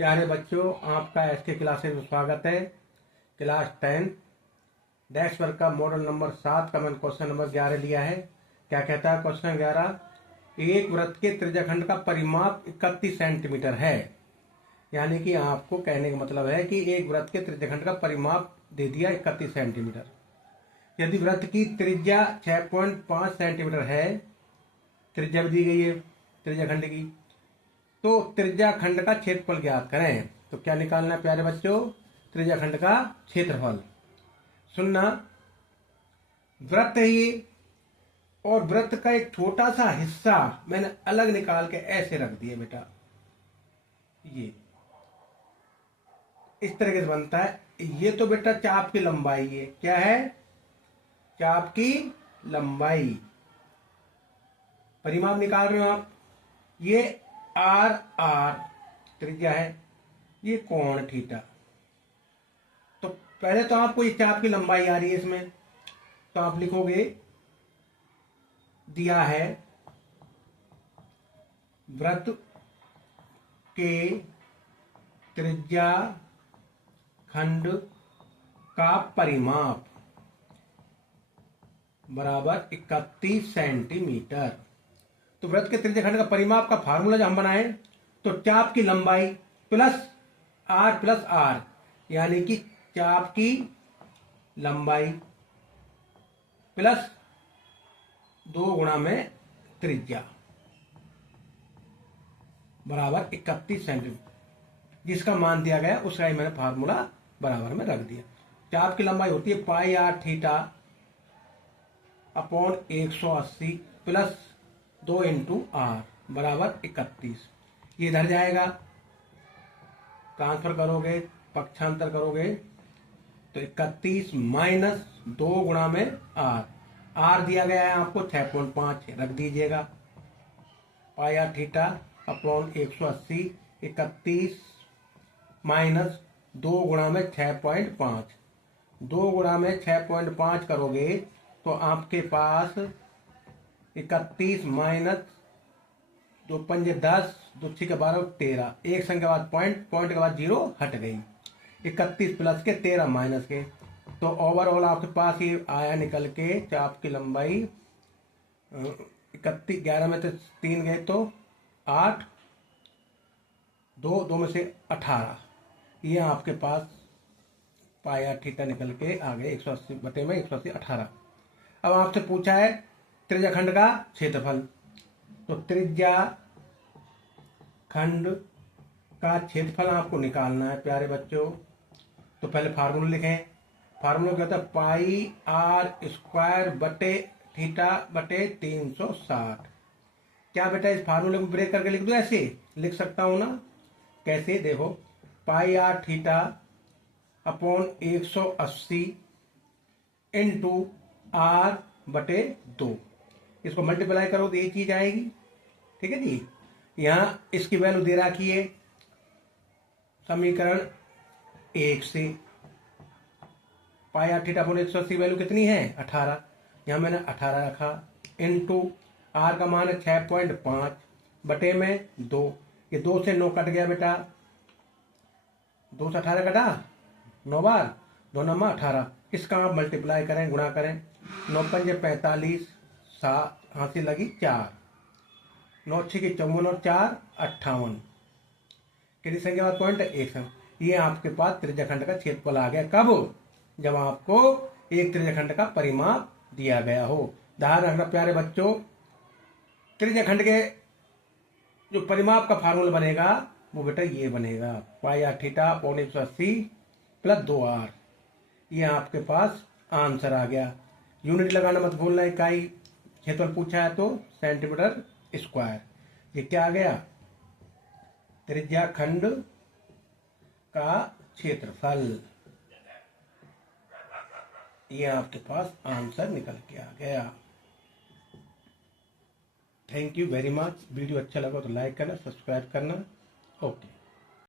प्यारे बच्चों, आपका एसके क्लासेस में स्वागत है। क्लास 10 डैश वर्क का मॉडल नंबर 7 का मैंने क्वेश्चन नंबर 11 लिया है। क्या कहता है क्वेश्चन 11? एक वृत्त के त्रिज्याखंड का परिमाप 31 सेंटीमीटर है। यानी कि आपको कहने का मतलब है कि एक वृत्त के त्रिज्याखंड का परिमाप दे दिया 31 सेंटीमीटर। यदि वृत्त की त्रिज्या 6.5 सेंटीमीटर है, त्रिज्या भी दी गई है त्रिज्याखंड की, तो त्रिज्याखंड का क्षेत्रफल ज्ञात करें। तो क्या निकालना है प्यारे बच्चों? त्रिज्याखंड का क्षेत्रफल। सुनना, वृत्त है ये, और वृत्त का एक छोटा सा हिस्सा मैंने अलग निकाल के ऐसे रख दिया बेटा। ये इस तरीके से बनता है। ये तो बेटा चाप की लंबाई है। क्या है? चाप की लंबाई। परिमाप निकाल रहे हो आप। ये आर आर त्रिज्या है, ये कोण थीटा। तो पहले तो आपको ये चाप की लंबाई आ रही है इसमें, तो आप लिखोगे दिया है वृत्त के त्रिज्या खंड का परिमाप बराबर 31 सेंटीमीटर। तो वृत्त के त्रिज्याखंड का परिमाप का फार्मूला जब हम बनाए तो चाप की लंबाई प्लस आर, यानी कि चाप की लंबाई प्लस 2 गुणा में त्रिज्या बराबर 31 सेंटीमीटर, जिसका मान दिया गया उसका ही मैंने फार्मूला बराबर में रख दिया। चाप की लंबाई होती है pi r theta upon 180 plus 2 into r बराबर 31। ये इधर जाएगा, ट्रांसफर करोगे, पक्षांतर करोगे तो 31 माइनस 2 गुणा में आर दिया गया है आपको 6.5 रख दीजिएगा। पाई आर थीटा अपॉन 180, 31 माइनस 2 गुणा में 6.5, 2 गुणा में 6.5 करोगे तो आपके पास 31 माइनस 2 पंजे 10, 2 6 के 12, 13, एक संख्या के बाद पॉइंट के बाद 0 हट गई। 31 प्लस के 13 माइनस के, तो ओवरऑल आपके पास ये आया निकल के चाप की लंबाई 31, 11 में तो 3 गए तो 8, 2 में से 18, ये आपके पास पाया थीटा निकल के आ गए 180 बटे में 180 18। अब आपसे पूछा है त्रिज्याखंड का क्षेत्रफल, तो त्रिज्या खंड का क्षेत्रफल आपको निकालना है प्यारे बच्चों। तो पहले फार्मूला लिखें। फार्मूला क्या होता है? पाई आर स्क्वायर बटे थीटा बटे 360। क्या बेटा इस फार्मूले को ब्रेक करके लिख दो? ऐसे लिख सकता हूं ना? कैसे? देखो, pi r theta upon 180 into r बटे 2, इसको मल्टीप्लाई करो तो ये चीज आएगी। ठीक है जी। यहां इसकी वैल्यू दे रखी है समीकरण 1 से। पाई आर थीटा अपॉन 180 वैल्यू कितनी है? 18। यहां मैंने 18 रखा, इंटू आर का मान है 6.5 बटे में 2, ये 2 से 9 कट गया बेटा, 2 से 18 कटा, 9 बार 2 9 18। इसका आप मल्टीप्लाई करें, गुणा करें। 9 पंजे 45, 7 हाथी लगी 4, 9 6 की 54 और 4 58, कितनी संख्या बाद पॉइंट? 1। ये आपके पास त्रिज्याखंड का क्षेत्रफल आ गया। कब? जब आपको एक त्रिज्याखंड का परिमाप दिया गया हो। ध्यान रखना प्यारे बच्चों, त्रिज्याखंड के जो परिमाप का फार्मूला बनेगा वो बेटा ये बनेगा, pi r theta upon 180 plus 2r। ये आपके पास आंसर आ गया। यूनिट लगाना मत भूलना, इकाई क्षेत्रफल पूछा है तो सेंटीमीटर स्क्वायर। ये क्या आ गया? त्रिज्याखंड का क्षेत्रफल। ये आपके पास आंसर निकल के आ गया। Thank you very much. Video अच्छा लगा तो लाइक करना, सब्सक्राइब करना। ओके।